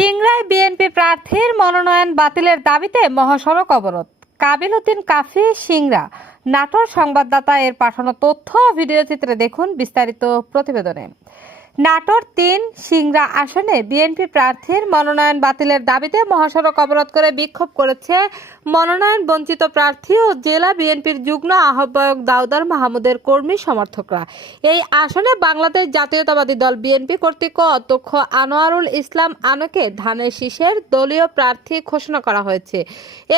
সিংড়ায় BNP প্রার্থীর মনোনয়ন বাতিলের দাবিতে মহাসড়ক অবরোধ। কাবিল উদ্দিন কাফি, সিংড়া। নাটোর সংবাদদাতা এর পাঠানো তথ্য ও ভিডিওচিত্রে দেখুন বিস্তারিত প্রতিবেদনে। নাটোর ৩ সিংড়া আসনে বিএনপি প্রার্থীর মনোনয়ন বাতিলের দাবিতে মহাসড়ক অবরোধ করে বিক্ষোভ করেছে মনোনয়ন বঞ্চিত প্রার্থী ও জেলা বিএনপির যুগ্ম আহ্বায়ক দাউদার মাহমুদের কর্মী সমর্থকরা। এই আসনে বাংলাদেশ জাতীয়তাবাদী দল বিএনপি কর্তৃক অধ্যক্ষ আনোয়ারুল ইসলাম আনোকে ধানের শীষের দলীয় প্রার্থী ঘোষণা করা হয়েছে।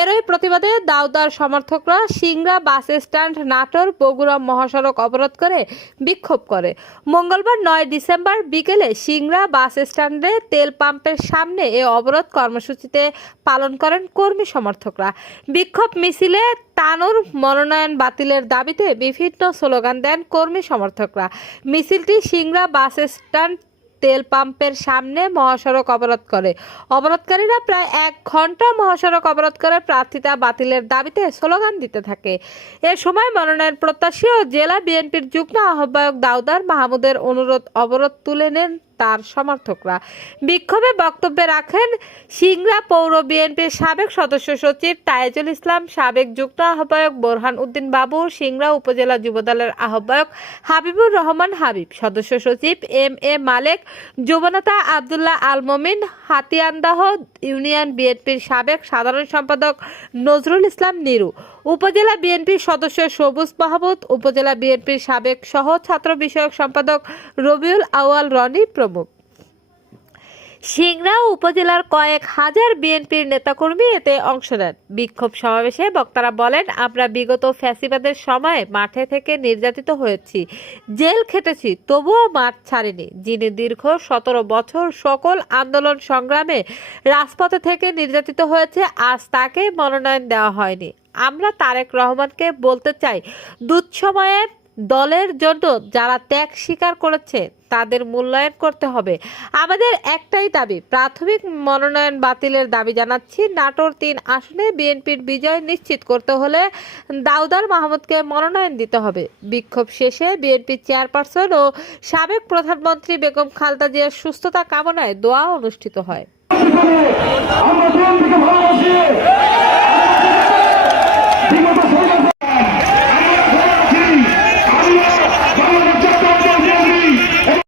এরই প্রতিবাদে দাউদার সমর্থকরা সিংড়া বাস স্ট্যান্ড, নাটোর বগুড়া মহাসড়ক অবরোধ করে বিক্ষোভ করে। মঙ্গলবার ৯ ডিসেম্বর বিকেলে সিংড়া বাস স্ট্যান্ডে তেল পাম্পের সামনে এ অবরোধ কর্মসূচিতে পালন করেন কর্মী সমর্থকরা। বিক্ষোভ মিছিলে তানুর মনোনয়ন বাতিলের দাবিতে বিভিন্ন স্লোগান দেন কর্মী সমর্থকরা। মিছিলটি সিংড়া বাস স্ট্যান্ড তেল পাম্পের সামনে মহাসড়ক অবরোধ করে। অবরোধকারীরা প্রায় ১ ঘন্টা মহাসড়ক অবরোধ করে প্রার্থিতা বাতিলের দাবিতে স্লোগান দিতে থাকে। এ সময় মনোনয়ন প্রত্যাশী ও জেলা বিএনপির যুগ্ম আহ্বায়ক দাউদার মাহমুদের অনুরোধ অবরোধ তুলে নেন তার সমর্থকরা। বিক্ষোভে বক্তব্যে রাখেন সিংড়া পৌর বিএনপির সাবেক সদস্য সচিব তায়েজুল ইসলাম, সাবেক যুগ্ম আহ্বায়ক বোরহান উদ্দিন বাবু, সিংড়া উপজেলা যুবদলের আহ্বায়ক হাবিবুর রহমান হাবিব, সদস্য সচিব এম.এ. মালেক, যুবনেতা আব্দুল্লাহ আল মমিন, হাতিয়ানদাহ ইউনিয়ন বিএনপির সাবেক সাধারণ সম্পাদক নজরুল ইসলাম নিরু, উপজেলা বিএনপির সদস্য সবুজ মাহমুদ, উপজেলা বিএনপির সাবেক সহ ছাত্র বিষয়ক সম্পাদক রবিউল আউয়াল রনি প্রমুখ। সিংড়া উপজেলার কয়েক হাজার বিএনপির নেতাকর্মী এতে অংশ নেন। বিক্ষোভ সমাবেশে বক্তারা বলেন, আমরা বিগত ফ্যাসিবাদের সময়ে মাঠে থেকে নির্যাতিত হয়েছি, জেল খেটেছি, তবুও মাঠ ছাড়িনি। যিনি দীর্ঘ ১৭ বছর সকল আন্দোলন সংগ্রামে রাজপথে থেকে নির্যাতিত হয়েছে, আজ তাকে মনোনয়ন দেওয়া হয়নি। আমরা তারেক রহমানকে বলতে চাই, দুঃসময়ের দলের জন্য যারা ত্যাগ স্বীকার করেছে তাদের মূল্যায়ন করতে হবে। আমাদের একটাই দাবি, প্রাথমিক মনোনয়ন বাতিলের দাবি জানাচ্ছি। নাটোর ৩ আসনে বিএনপির বিজয় নিশ্চিত করতে হলে দাউদার মাহমুদকে মনোনয়ন দিতে হবে। বিক্ষোভ শেষে বিএনপি চেয়ারপারসন ও সাবেক প্রধানমন্ত্রী বেগম খালেদা জিয়ার সুস্থতা কামনায় দোয়া অনুষ্ঠিত হয়।